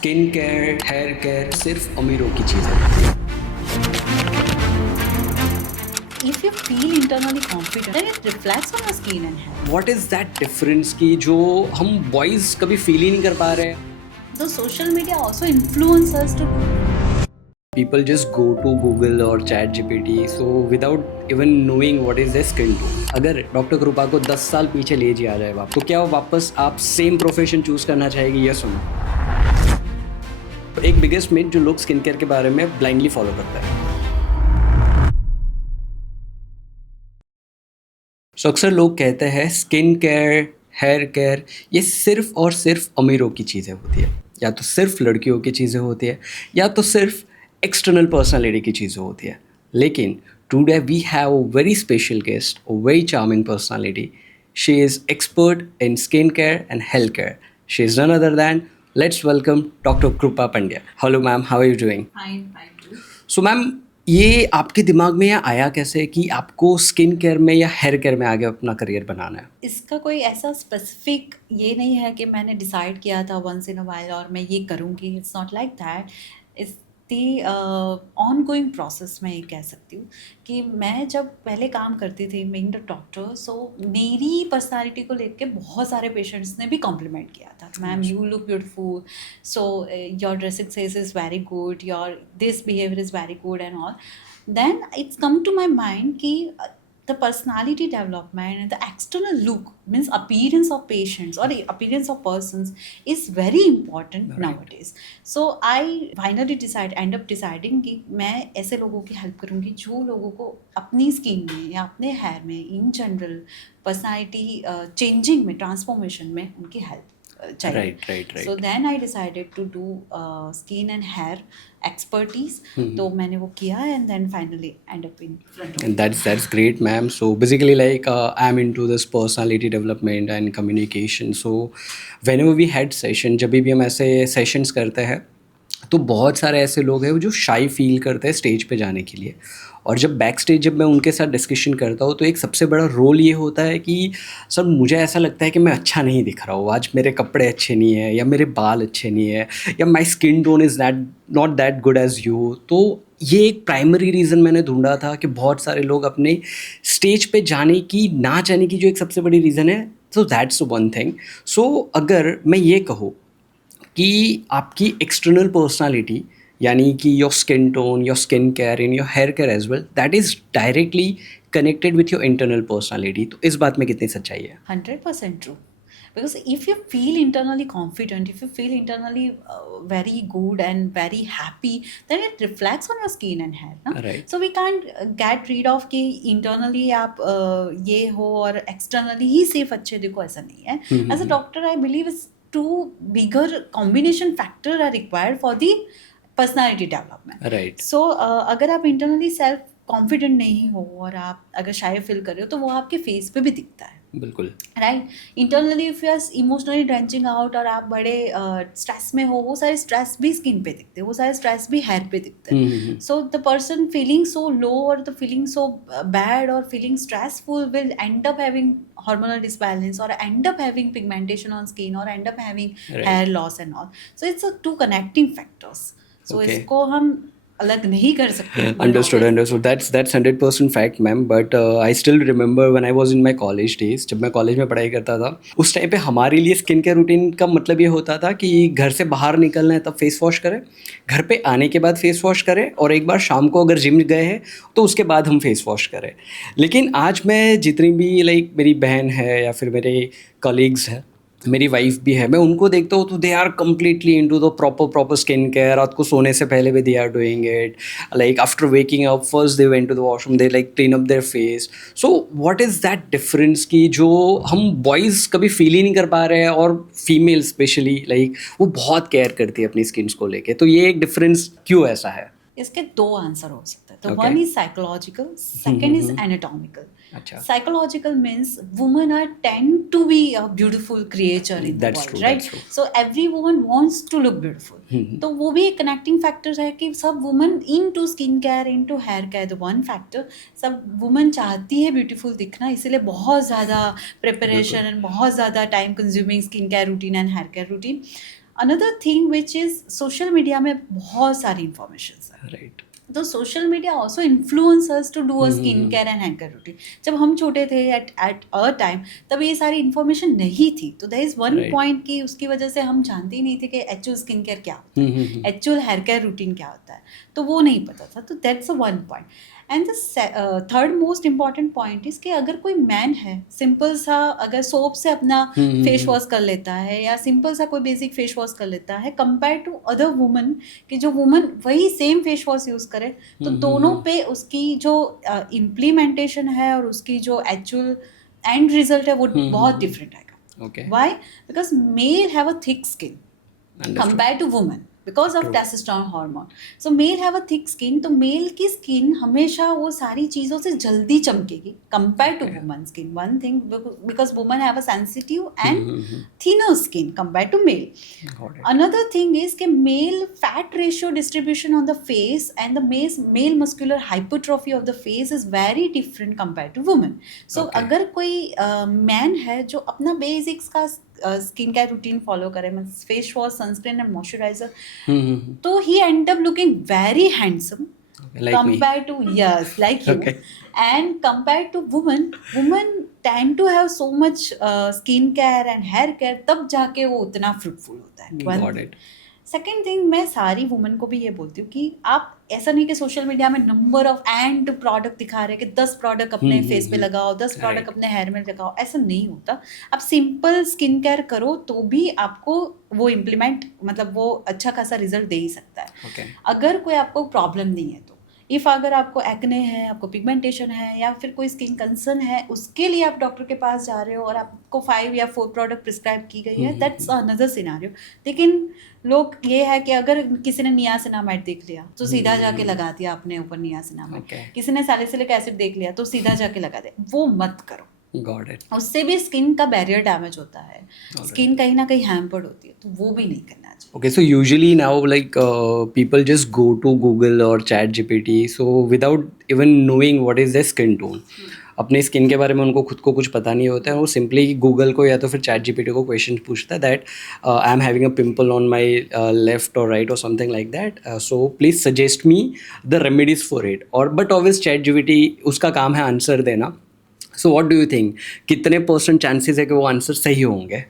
Skin care, hair care सिर्फ अमीरों की चीज़ है। If you feel internally confident, then it reflects on your skin and hair. What is that difference की जो हम बॉयज़ कभी फील ही नहीं कर पा रहे हैं। So social media also influences us to People just go to Google or Chat GPT, so without even knowing what is their skin tone. अगर डॉक्टर कृपा को 10 साल पीछे ले जाया जाए वापस, तो क्या वापस आप सेम प्रोफेशन चूज करना चाहेगी या सुनो? एक बिगेस्ट मिथ जो लोग स्किन केयर के बारे में ब्लाइंडली फॉलो करता है। सो अक्सर लोग कहते हैं स्किन केयर, हेयर केयर ये सिर्फ और सिर्फ अमीरों की चीज़ें होती है, या तो सिर्फ लड़कियों की चीज़ें होती है, या तो सिर्फ एक्सटर्नल पर्सनालिटी की चीज़ें होती है। लेकिन today we have a very special guest, a very charming personality. She is expert in skin care and health care. She is none other than, let's welcome doctor Kripa Pandya. Hello ma'am, how are you doing? fine. So ma'am, ये आपके दिमाग में यह आया कैसे कि आपको skin care में या हेयर केयर में आगे अपना करियर बनाना है? इसका कोई ऐसा स्पेसिफिक ये नहीं है कि मैंने डिसाइड किया था वंस इन अ वाइल और मैं ये करूँगी. It's not like that. It's the on going process. मैं ये कह सकती हूँ कि मैं जब पहले काम करती थी बीइंग द डॉक्टर, सो मेरी पर्सनालिटी को लेके बहुत सारे पेशेंट्स ने भी कॉम्प्लीमेंट किया था. Ma'am, you look beautiful, so your dressing sense is very good, your this behaviour is very good and all. Then it's come to my mind कि the personality development and the external look, means appearance of patients or appearance of persons, is very important Right. nowadays. So I finally end up deciding कि मैं ऐसे लोगों की help करूँगी जो लोगों को अपनी स्किन में या अपने हेयर में इन जनरल पर्सनालिटी चेंजिंग में, ट्रांसफॉर्मेशन में उनकी हेल्प चाहिए. Right. So then I decided to do skin and hair expertise. तो मैंने वो किया and then finally end up in front. And that's great, ma'am. So basically, like I'm into this personality development and communication. So whenever we had session, जब भी हम ऐसे sessions करते हैं, तो बहुत सारे ऐसे लोग हैं जो शाई फील करते हैं स्टेज पे जाने के लिए. और जब बैक स्टेज जब मैं उनके साथ डिस्कशन करता हूँ, तो एक सबसे बड़ा रोल ये होता है कि सर मुझे ऐसा लगता है कि मैं अच्छा नहीं दिख रहा हूँ आज, मेरे कपड़े अच्छे नहीं है, या मेरे बाल अच्छे नहीं है, या my skin tone is not that good as you. तो ये एक प्राइमरी रीज़न मैंने ढूंढा था कि बहुत सारे लोग अपने स्टेज पे जाने की ना जाने की जो एक सबसे बड़ी रीज़न है. So that's one thing. So अगर मैं ये कहूँ कि आपकी एक्सटर्नल पर्सनालिटी, यानी कि your skin tone, your skin care in your hair care as well, that is directly connected with your internal personality, तो इस बात में कितनी सच्चाई है? 100% true. Because if you feel internally confident, if you feel internally very good and very happy, then it reflects on your skin and hair. Na? Right. So we can't get rid of कि internally आप ये हो और externally ही सिर्फ अच्छे दिखो, ऐसा नहीं है. As a doctor, I believe it's two bigger combination factor are required for the personality development. Right. So अगर आप internally self confident नहीं हो और आप अगर शाय फील कर रहे हो, तो वो आपके फेस पे भी दिखता है. बिल्कुल. Right. Internally if you are emotionally drenching out और आप बड़े स्ट्रेस में हो, वो सारे स्ट्रेस भी स्किन पे दिखते हैं, वो सारे स्ट्रेस भी हेयर पे दिखते हैं. So the person feeling so low और द फीलिंग सो बैड और feeling stressful will end up having hormonal disbalance or end up having pigmentation on skin or end up having Right. hair loss and all. So it's a two connecting factors. So Okay. इसको हम अलग नहीं कर सकते. Understood. That's 100% fact, ma'am. But I still remember when I was in my college days, जब मैं college में पढ़ाई करता था, उस टाइम पे हमारे लिए स्किन केयर रूटीन का मतलब ये होता था कि घर से बाहर निकलना है तब फेस वॉश करें, घर पे आने के बाद फेस वॉश करें, और एक बार शाम को अगर जिम गए हैं तो उसके बाद हम फेस वॉश करें. लेकिन आज मैं जितनी भी लाइक मेरी बहन है या फिर मेरे कलीग्स हैं, मेरी वाइफ भी है, मैं उनको देखता हूँ तो they are completely into the proper skin care. रात को सोने से पहले भी they are doing it. Like after waking up first they went to the washroom, they like clean up their face. So what is that difference की जो हम boys कभी फील ही नहीं कर पा रहे हैं, और फीमेल स्पेशली लाइक वो बहुत केयर करती है अपनी स्किन को लेके. तो ये एक डिफरेंस क्यों ऐसा है? इसके दो आंसर हो सकते हैं. तो Okay. One is psychological, second is anatomical. अच्छा. Psychological means women are tend to be a beautiful creature in the That's world, true, right? that's true. So every woman wants to look beautiful. तो वो भी एक connecting factor है कि सब women into skin care, into hair care, the one factor. सब woman चाहती है beautiful दिखना, इसीलिए बहुत ज़्यादा preparation and बहुत ज़्यादा time consuming skin care routine and hair care routine. Another thing which is social media में बहुत सारी इंफॉर्मेशन है, राइट। तो social media also influence us to do a skin hmm. Care and hair care routine. जब हम छोटे थे at a time, तब ये सारी इन्फॉर्मेशन नहीं थी, तो there is one right. Point कि उसकी वजह से हम जानते ही नहीं थे कि एक्चुअल स्किन केयर क्या होता है, हम्म। एक्चुअल हेयर केयर रूटीन क्या होता है, तो वो नहीं पता था। तो that's a one point. And the third most important point is कि अगर कोई मैन है, सिंपल सा अगर सोप से अपना फेस वॉश कर लेता है या सिंपल सा कोई बेसिक फेस वॉश कर लेता है, कंपेयर टू अदर वुमन, कि जो वुमन वही सेम फेस वॉश यूज़ करे, तो दोनों पे उसकी जो इम्प्लीमेंटेशन है और उसकी जो एक्चुअल एंड रिजल्ट है वो बहुत डिफरेंट आएगा। Okay. Why? Because male have a thick skin understood. compared to women because of True. testosterone hormone. So male have a thick skin, तो मेल की स्किन हमेशा वो सारी चीज़ों से जल्दी चमकेगी compared to Okay. woman skin. One thing, because women have a sensitive and hmm. thinner skin compared to male. Got it. Another thing is कि male fat ratio distribution on the face and the male muscular hypertrophy of the face is very different compared to women. So Okay. अगर कोई man है जो अपना basics का skin care routine follow करे, मतलब face wash, sunscreen and moisturiser, hmm. तो he end up looking very handsome Like me. compared to, yes, like you. Okay. And compared to women tend to have so much skin care and hair care, तब जाके वो उतना fruitful होता है। One Got thing. it. Second thing, मैं सारी women को भी ये बोलती हूँ कि आप ऐसा नहीं कि सोशल मीडिया में नंबर ऑफ एंड प्रोडक्ट दिखा रहे हैं कि 10 प्रोडक्ट अपने फेस पे लगाओ, 10 प्रोडक्ट Right. अपने हेयर में लगाओ, ऐसा नहीं होता। आप सिंपल स्किन केयर करो तो भी आपको वो इम्प्लीमेंट, मतलब वो अच्छा खासा रिजल्ट दे ही सकता है। Okay. अगर कोई आपको प्रॉब्लम नहीं है तो, इफ़ अगर आपको एक्ने है, आपको पिगमेंटेशन है या फिर कोई स्किन कंसर्न है, उसके लिए आप डॉक्टर के पास जा रहे हो और आपको 5 या 4 प्रोडक्ट प्रिस्क्राइब की गई है, दैट्स अनदर सिनारियो। लेकिन लोग ये है कि अगर किसी ने नियासिनामाइड देख लिया तो सीधा जाके लगा दिया अपने ऊपर नियासिनामाइड, Okay. किसी ने सैलिसिलिक एसिड देख लिया तो सीधा जाके लगा दिया, वो मत करो। Got it. उससे भी स्किन का बैरियर डैमेज होता है, स्किन कहीं ना कहीं हैम्पर्ड होती है, तो वो भी नहीं करना चाहिए। Okay, so usually now like people just go to Google or Chat GPT, so without even knowing what is their skin tone. अपने स्किन के बारे में उनको खुद को कुछ पता नहीं होता है, वो सिंपली गूगल को या तो फिर चैट जीपीटी को क्वेश्चन पूछता है that I am having a pimple on my left और राइट और something like that, so please suggest me the remedies for it. और बट ऑब्वियस चैट जीपीटी उसका काम है आंसर देना। So what do you think, कितने % chances है कि वो आंसर सही होंगे?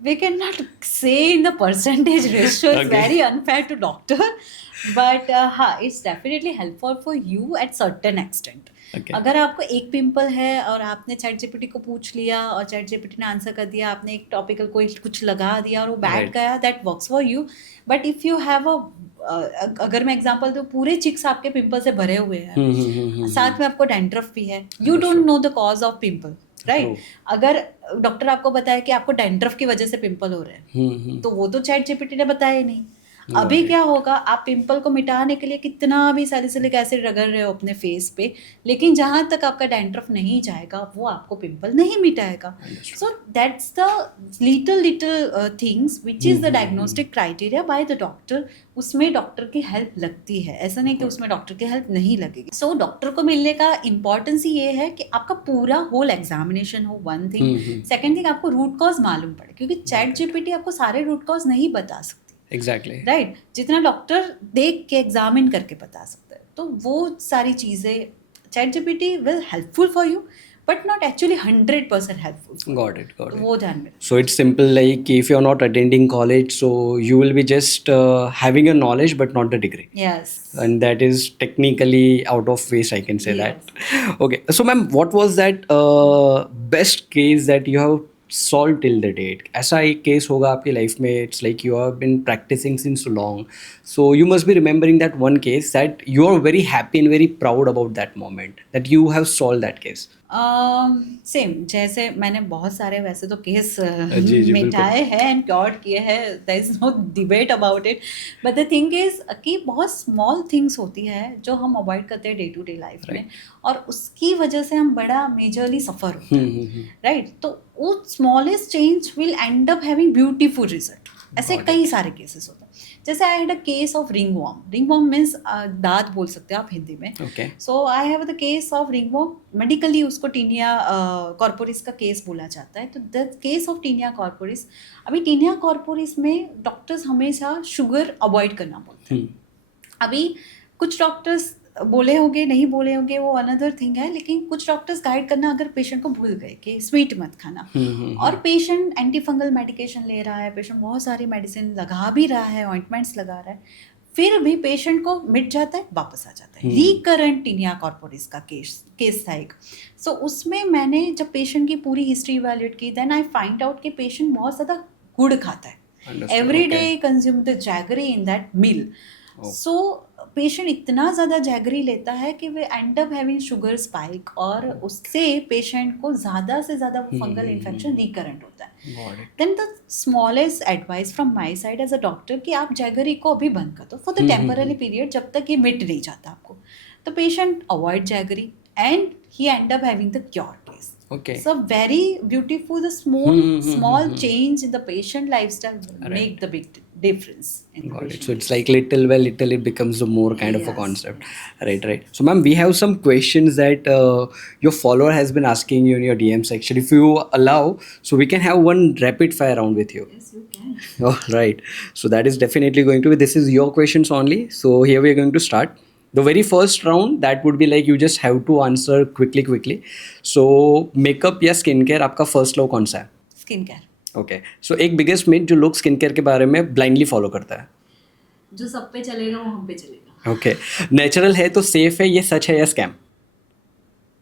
We cannot say in the percentage ratio, it's Okay. very unfair to doctor, but it's definitely helpful for you at certain extent. Okay. अगर आपको एक पिंपल है और आपने चैट जीपीटी को पूछ लिया और चैट जीपीटी ने आंसर कर दिया, आपने एक टॉपिकल कोई कुछ लगा दिया और वो बैठ Right. गया, that works for you. But if you have अगर मैं एग्जांपल दूँ, पूरे चिक्स आपके पिंपल से भरे हुए हैं, साथ में आपको डेंड्रफ भी है, you don't know the cause of pimple, right? True. अगर डॉक्टर आपको बताया कि आपको डेंड्रफ की वजह से पिंपल हो रहे हैं, तो वो तो चैट जीपीटी ने बताया ही नहीं। अभी क्या होगा, आप पिंपल को मिटाने के लिए कितना भी सैलिसिलिक एसिड रगड़ रहे हो अपने फेस पे, लेकिन जहाँ तक आपका डेंड्रफ नहीं जाएगा वो आपको पिंपल नहीं मिटाएगा। So that's the little things which is the diagnostic criteria by the doctor. उसमें डॉक्टर की हेल्प लगती है, ऐसा नहीं कि उसमें डॉक्टर की हेल्प नहीं लगेगी। सो डॉक्टर को मिलने का इम्पॉर्टेंस ही ये है कि आपका पूरा होल एग्जामिनेशन हो, वन थिंग। सेकेंड थिंग, आपको रूट कॉज मालूम पड़े, क्योंकि चैट जीपीटी आपको सारे रूट कॉज नहीं बता सकती। एग्जैक्टली, राइट, जितना डॉक्टर देख के एग्जामिन करके बता सकता है। तो वो सारी चीज़ें chat GPT will helpful for you, but not actually 100% helpful. Got it, got तो इट। वो ध्यान में। So it's simple, like if you're not attending college, so you will be just having a knowledge but not the degree. Yes. And that is technically out of waste, I can say Yes. that. Okay, so ma'am, what was that best case that you have solved till the date? ऐसा एक case होगा आपकी life में, it's like you have been practicing since long, so you must be remembering that one case that you are very happy and very proud about that moment that you have solved that case. Same जैसे मैंने बहुत सारे वैसे तो case जी, जी, मिटाए हैं and cured किए हैं, there is no debate about it. But the thing is कि बहुत स्मॉल थिंग्स होती है जो हम अवॉइड करते हैं डे टू डे लाइफ में, और उसकी वजह से हम बड़ा मेजरली सफ़र होते हैं, राइट? तो वो smallest change will end up having beautiful result. ऐसे Got कई सारे केसेस होते हैं। जैसे I had a case of ringworm means दाद बोल सकते हो आप हिंदी में। Okay so I have the case of ringworm, medically उसको टीनिया कॉर्पोरिस का केस बोला जाता है। तो the case of tinea corporis, अभी टीनिया कॉर्पोरिस में डॉक्टर्स हमेशा शुगर अवॉइड करना बोलते हैं। अभी कुछ डॉक्टर्स बोले होंगे नहीं बोले होंगे वो अनदर थिंग है, लेकिन कुछ डॉक्टर्स गाइड करना अगर पेशेंट को भूल गए कि स्वीट मत खाना, और पेशेंट एंटी फंगल मेडिकेशन ले रहा है, पेशेंट बहुत सारी मेडिसिन लगा भी रहा है, ऑइंटमेंट्स लगा रहा है, फिर भी पेशेंट को मिट जाता है, वापस आ जाता है। रिकरेंट टीनिया कॉर्पोरिस का केस था एक। सो उसमें मैंने जब पेशेंट की पूरी हिस्ट्री इवैल्यूएट की, देन आई फाइंड आउट कि पेशेंट बहुत ज़्यादा गुड़ खाता है, Understood, every okay. Day consume the jaggery in that meal. So patient इतना ज़्यादा जैगरी लेता है कि वे end up having sugar spike, और उससे पेशेंट को ज़्यादा से ज़्यादा फंगल इन्फेक्शन रिकरेंट होता है। Got it. Then the smallest advice from my side as a doctor कि आप जैगरी को अभी बंद कर दो फॉर द टेम्पररी पीरियड, जब तक ये मिट नहीं जाता आपको। तो patient avoid jaggery and he end up having the cure case. Okay. So very beautiful, the small change in the patient lifestyle will make the big difference in the Got it. patient So it's like little by little it becomes a more kind of a Yes, concept. Right. So ma'am, we have some questions that your follower has been asking you in your DM section. If you allow, so we can have one rapid fire round with you. Yes, you can. All right. So that is definitely going to be, this is your questions only. So here we are going to start. The very first round, that would be like you just have to answer quickly. So makeup या skincare, आपका first love कौन सा है? Skin care. Okay so एक biggest myth जो लोग skin care के बारे में ब्लाइंडली फॉलो करता है। जो सब पे चलेगा वो हम पे चलेगा। ओके नेचुरल है तो सेफ है, ये सच है या scam?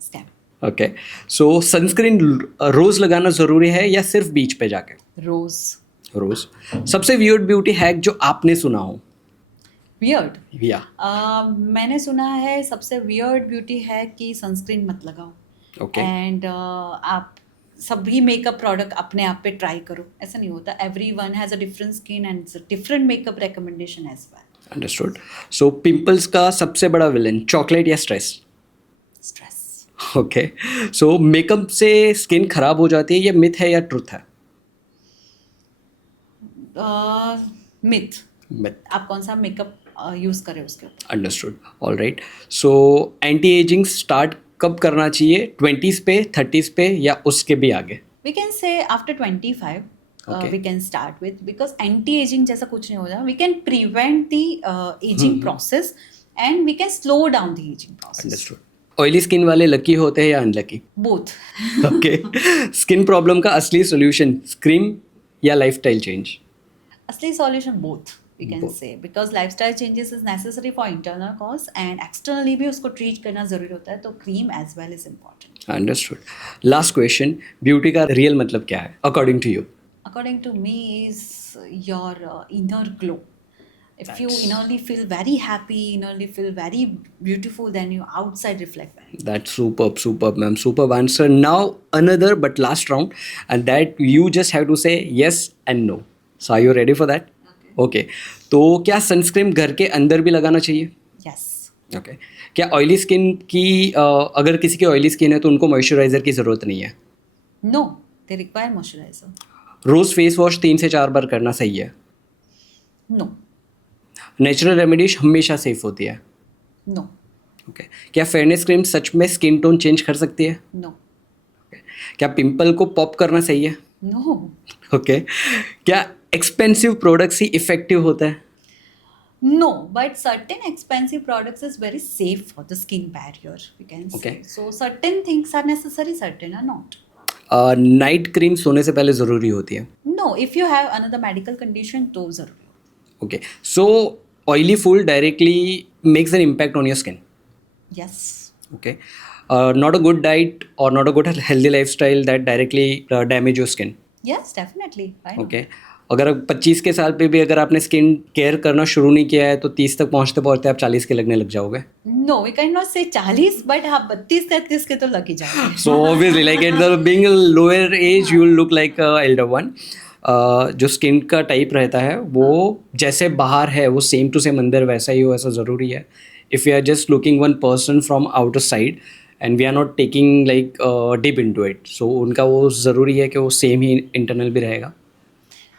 Scam. Okay so sunscreen रोज लगाना जरूरी है या सिर्फ बीच पे जाके? रोज। रोज। सबसे वियर्ड ब्यूटी हैक जो आपने सुना हो? वियर्ड? या मैंने सुना है सबसे वियर्ड ब्यूटी है कि सनस्क्रीन मत लगाओ, ओके एंड आप सभी मेकअप प्रोडक्ट अपने आप पे ट्राई करो। ऐसा नहीं होता, everyone has a different skin and different makeup recommendation as well. Understood. So pimples का सबसे बड़ा विलन चॉकलेट या stress? Stress. Okay so makeup से स्किन खराब हो जाती है, ये मिथ है या ट्रुथ है? मिथ। मिथ। आप कौन सा मेकअप यूज़ करें उसके ऊपर। Understood. All right so anti ageing start कब करना चाहिए, 20s पे, 30s पे या उसके भी आगे? We can say after 25 Okay. We can start with, because anti ageing जैसा कुछ नहीं होता। We can prevent the ageing process and we can slow down the ageing process. Understood. Oily skin वाले लकी होते हैं या unlucky? Both. Okay skin problem का असली सोल्यूशन क्रीम या लाइफस्टाइल चेंज? असली solution both we can Both. Say, because lifestyle changes is necessary for internal cause and externally भी उसको ट्रीट करना जरूरी होता है, तो cream as well is important. Understood. Last question, beauty का रियल मतलब क्या है according to you? According to me is your inner glow. If you innerly feel very happy, innerly feel very beautiful, then you outside reflect very. That's superb, ma'am. Superb answer. Now another but last round, and that you just have to say yes and no. So are you ready for that? Okay. तो क्या sunscreen घर के अंदर भी लगाना चाहिए? Yes. Okay. क्या oily skin की अगर किसी की ऑयली स्किन है तो उनको मॉइस्चराइजर की ज़रूरत नहीं है? No, they require moisturizer. रोज़ फेस वॉश 3 से 4 बार करना सही है? No. नेचुरल रेमेडीज हमेशा सेफ होती है? No. ओके क्या फेयरनेस क्रीम सच में स्किन टोन चेंज कर सकती है? No. क्या पिंपल को पॉप करना सही है? No. ओके क्या एक्सपेंसिव प्रोडक्ट्स ही इफेक्टिव होता है? No, but certain expensive products is very safe for the skin barrier, we can say. Okay. So certain things are necessary, certain are not. Night cream सोने से पहले ज़रूरी होती है? No, if you have another medical condition, तो जरूरी। Okay so oily food directly makes an impact on your skin? Yes. Okay. Not a good diet or not a good healthy lifestyle that directly damage your skin. Yes, definitely. Why not? Okay. अगर 25 के साल पे भी अगर आपने skin care करना शुरू नहीं किया है तो 30 तक पहुंचते पहुंचते आप 40 के लगने लग जाओगे? No, we cannot say 40, but हाँ 32-33 के तो लग ही जाएंगे। So obviously like at the being a lower age you will look like a elder one. जो स्किन का टाइप रहता है वो जैसे बाहर है वो सेम टू सेम अंदर वैसा ही हो, ऐसा ज़रूरी है? If you are just looking one person from outer side and we are not taking like deep into it, so उनका वो ज़रूरी है कि वो सेम ही इंटरनल भी रहेगा?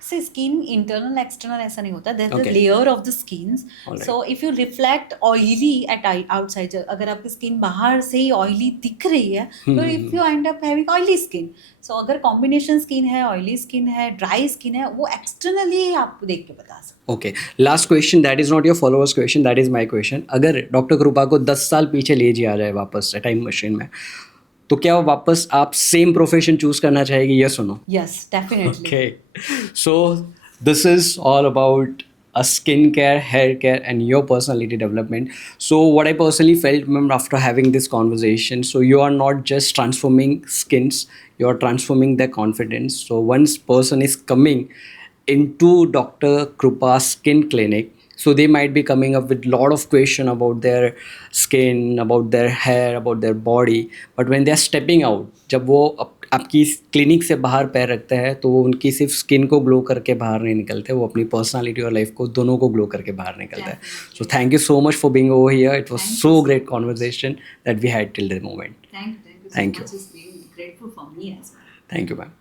से स्किन इंटरनल एक्सटर्नल ऐसा नहीं होता, there is Okay. A layer of the skins. Alright. So if you reflect oily at outside, अगर आपकी स्किन बाहर से ही ऑयली दिख रही है, तो if you end up having oily skin, so अगर कॉम्बिनेशन स्किन है, ऑयली स्किन है, ड्राई स्किन है, वो एक्सटर्नली आप देख के बता सकते. Okay, last question, that is not your followers question, that is my question. अगर डॉक्टर कृपा को 10 साल पीछे ले जाया जाए वापस से टाइम मशीन में, तो क्या वापस आप सेम प्रोफेशन चूज करना चाहेगी, यस और no? Yes, definitely. Okay, so this is all about a skincare, hair care, and your personality development. So what I personally felt, ma'am, after having this conversation, so you are not just transforming skins, you are transforming their confidence. So once person is coming into Dr. Krupa's skin clinic, so they might be coming up with lot of question about their skin, about their hair, about their body, but when they are stepping out, जब वो आपकी clinic से बाहर पैर रखते हैं, तो वो उनकी सिर्फ स्किन को ग्लो करके बाहर नहीं निकलते, वो अपनी पर्सनालिटी और लाइफ को दोनों को ग्लो करके बाहर निकलते हैं. So thank you so much for being over here. It was so great conversation that we had till the moment. Thank you Thank so you. much. It's been grateful for me as well. Thank you ma'am.